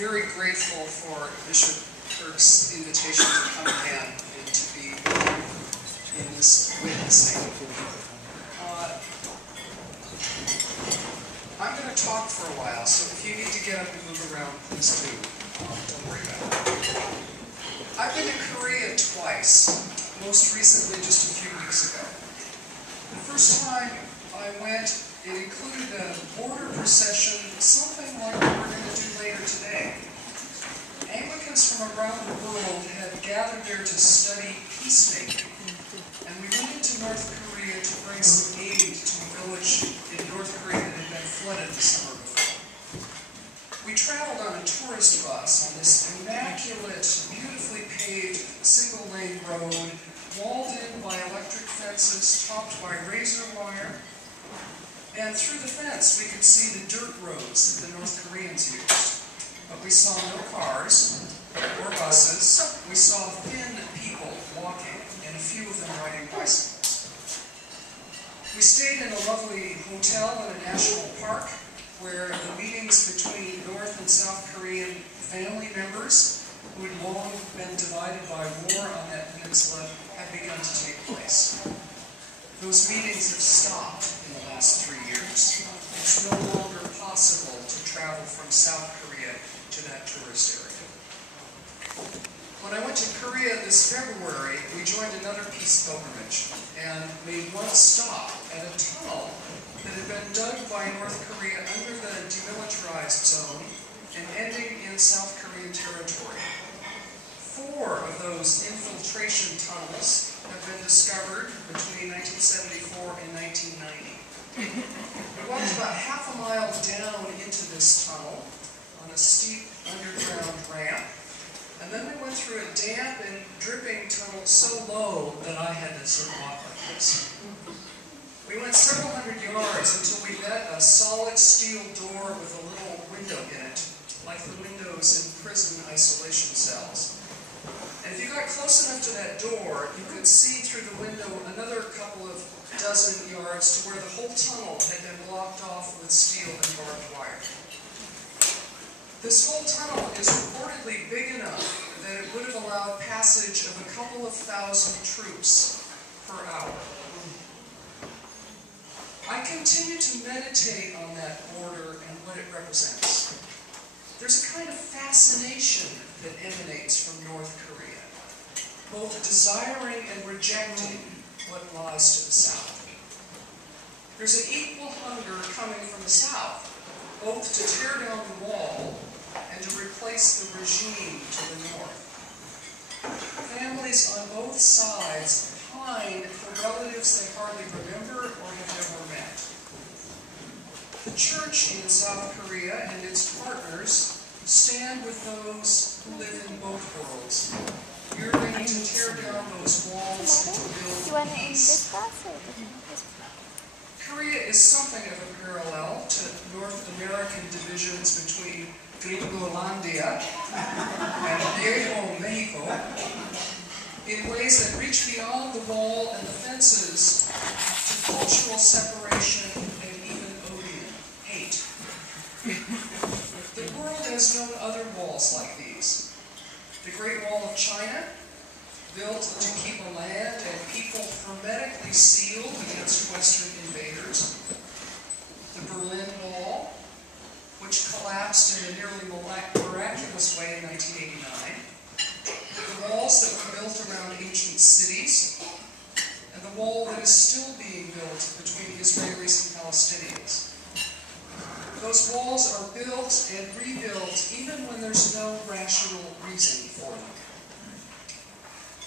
very grateful for Bishop Kirk's invitation to come again and to be in this witnessing. I'm going to talk for a while, so if you need to get up and move around, please do. Don't worry about it. I've been to Korea twice, most recently just a few weeks ago. The first time I went, it included a border procession, something like what we're going to do later today. Anglicans from around the world had gathered there to study peacemaking, and we went into North Korea to bring some aid to a village in North Korea that had been flooded the summer before. We traveled on a tourist bus on this immaculate, beautifully paved, single-lane road, walled in by electric fences, topped by razor wire. And through the fence, we could see the dirt roads that the North Koreans used. But we saw no cars or buses. We saw thin people walking, and a few of them riding bicycles. We stayed in a lovely hotel in a national park where the meetings between North and South Korean family members who had long been divided by war on that peninsula had begun to take place. Those meetings have stopped in the last 3 years. It's no longer possible to travel from South Korea to that tourist area. When I went to Korea this February, we joined another peace pilgrimage and made one stop at a tunnel that had been dug by North Korea under the demilitarized zone and ending in South Korean territory. 4 of those infiltration tunnels have been discovered between 1974 and 1990. We walked about half a mile down into this tunnel on a steep underground ramp, and then we went through a damp and dripping tunnel so low that I had to sort of walk like this. We went several hundred yards until we met a solid steel door with a little window in it, like the windows in prison isolation cells. And if you got close enough to that door, you could see through the window another couple of dozen yards to where the whole tunnel had been blocked off with steel and barbed wire. This whole tunnel is reportedly big enough that it would have allowed passage of a couple of thousand troops per hour. I continue to meditate on that border and what it represents. There's a kind of fascination that emanates from North Korea, both desiring and rejecting what lies to the south. There's an equal hunger coming from the south, both to tear down the wall and to replace the regime to the north. Families on both sides pine for relatives they hardly remember or have never met. The church in South Korea and its partners stand with those who live in both worlds, yearning to tear down those walls and to build peace. Korea is something of a parallel to North American divisions between Gringolandia and Viejo Mexico in ways that reach beyond the wall and the fences to cultural separation and even odium, hate. The world has known other walls like these. The Great Wall of China, built to keep a land and people hermetically sealed against Western invaders. The Berlin Wall, which collapsed in a nearly miraculous way in 1989. The walls that were built around ancient cities, and the wall that is still being built between Israelis and Palestinians. Those walls are built and rebuilt even when there's no rational reason for them.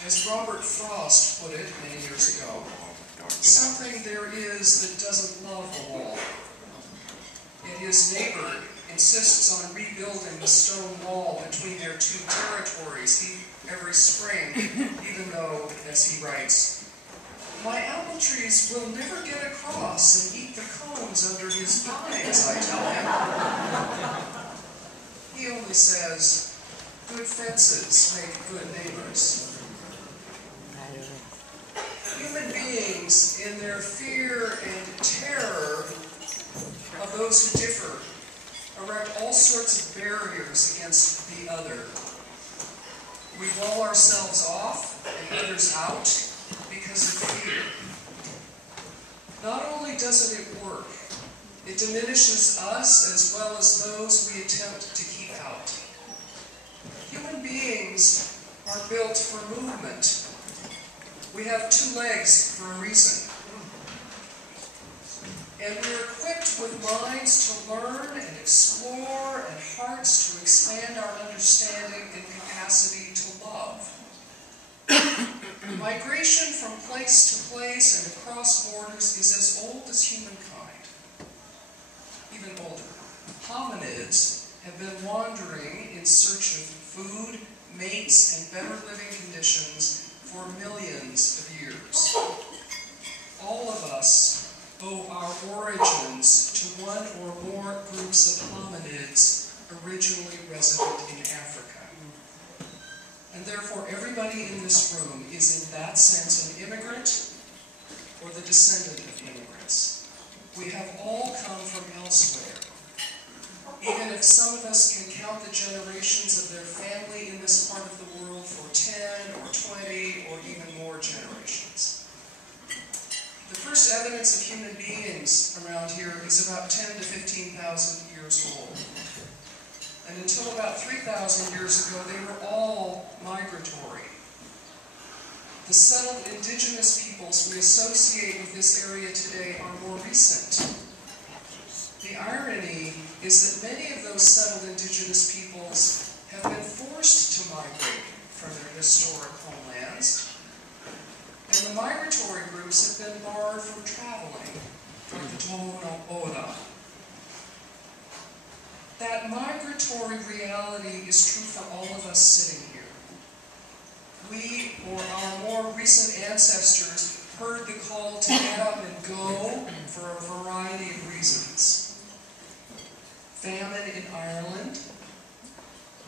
As Robert Frost put it many years ago, something there is that doesn't love the wall. Yet his neighbor insists on rebuilding the stone wall between their 2 territories every spring, even though, as he writes, "My apple trees will never get across and eat the cones under his vines," I tell him. He only says, "Good fences make good neighbors." Human beings, in their fear and terror of those who differ, erect all sorts of barriers against the other. We wall ourselves off and others out because of fear. Not only doesn't it work, it diminishes us as well as those we attempt to keep out. Human beings are built for movement. We have 2 legs for a reason. And we're equipped with minds to learn and explore and hearts to expand our understanding and capacity to love. Migration from place to place and across borders is as old as humankind, even older. Hominids have been wandering in search of food, mates, and better living conditions for millions of years. All of us owe our origins to one or more groups of hominids originally resident in Africa. And therefore, everybody in this room is in that sense an immigrant or the descendant of immigrants. We have all come from elsewhere. Even if some of us can count the generations of their family in this part of the world for 10 or 20 or even more generations. The first evidence of human beings around here is about 10 to 15,000 years old. And until about 3,000 years ago, they were all migratory. The settled indigenous peoples we associate with this area today are more recent. The irony is that many of those settled indigenous peoples have been forced to migrate from their historic homelands, and the migratory groups have been barred from traveling, like the Tohono Oda. That migratory reality is true for all of us sitting here. We, or our more recent ancestors, heard the call to get up and go for a variety of reasons. Famine in Ireland,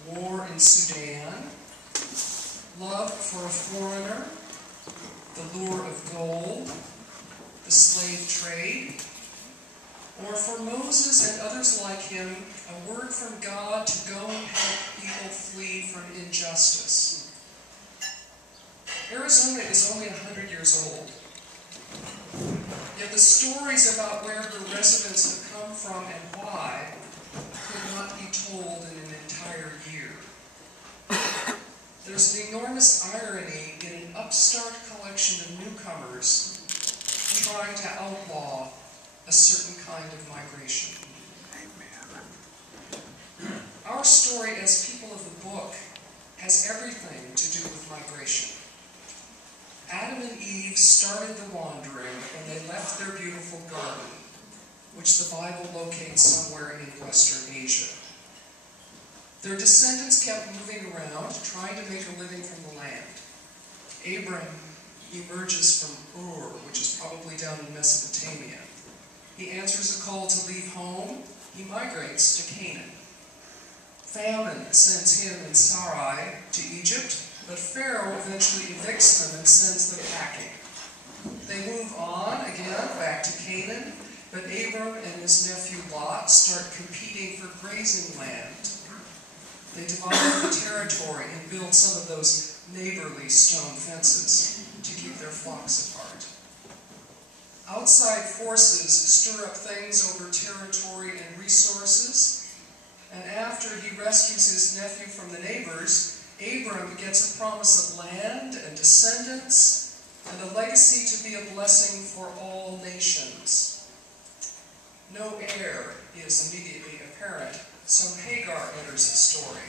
war in Sudan, love for a foreigner, the lure of gold, the slave trade, or for Moses and others like him, a word from God to go and help people flee from injustice. Arizona is only 100 years old. Yet the stories about where her residents have come from and why could not be told in an entire year. There's an enormous irony in an upstart collection of newcomers trying to outlaw a certain kind of migration. Amen. Our story as people of the book has everything to do with migration. Adam and Eve started the wandering when they left their beautiful garden, which the Bible locates somewhere in Western Asia. Their descendants kept moving around, trying to make a living from the land. Abram emerges from Ur, which is probably down in Mesopotamia. He answers a call to leave home. He migrates to Canaan. Famine sends him and Sarai to Egypt, but Pharaoh eventually evicts them and sends them packing. They move on again back to Canaan, but Abram and his nephew Lot start competing for grazing land. They divide the territory and build some of those neighborly stone fences to keep their flocks apart. Outside forces stir up things over territory and resources, and after he rescues his nephew from the neighbors, Abram gets a promise of land and descendants and a legacy to be a blessing for all nations. No heir is immediately apparent, so Hagar enters the story.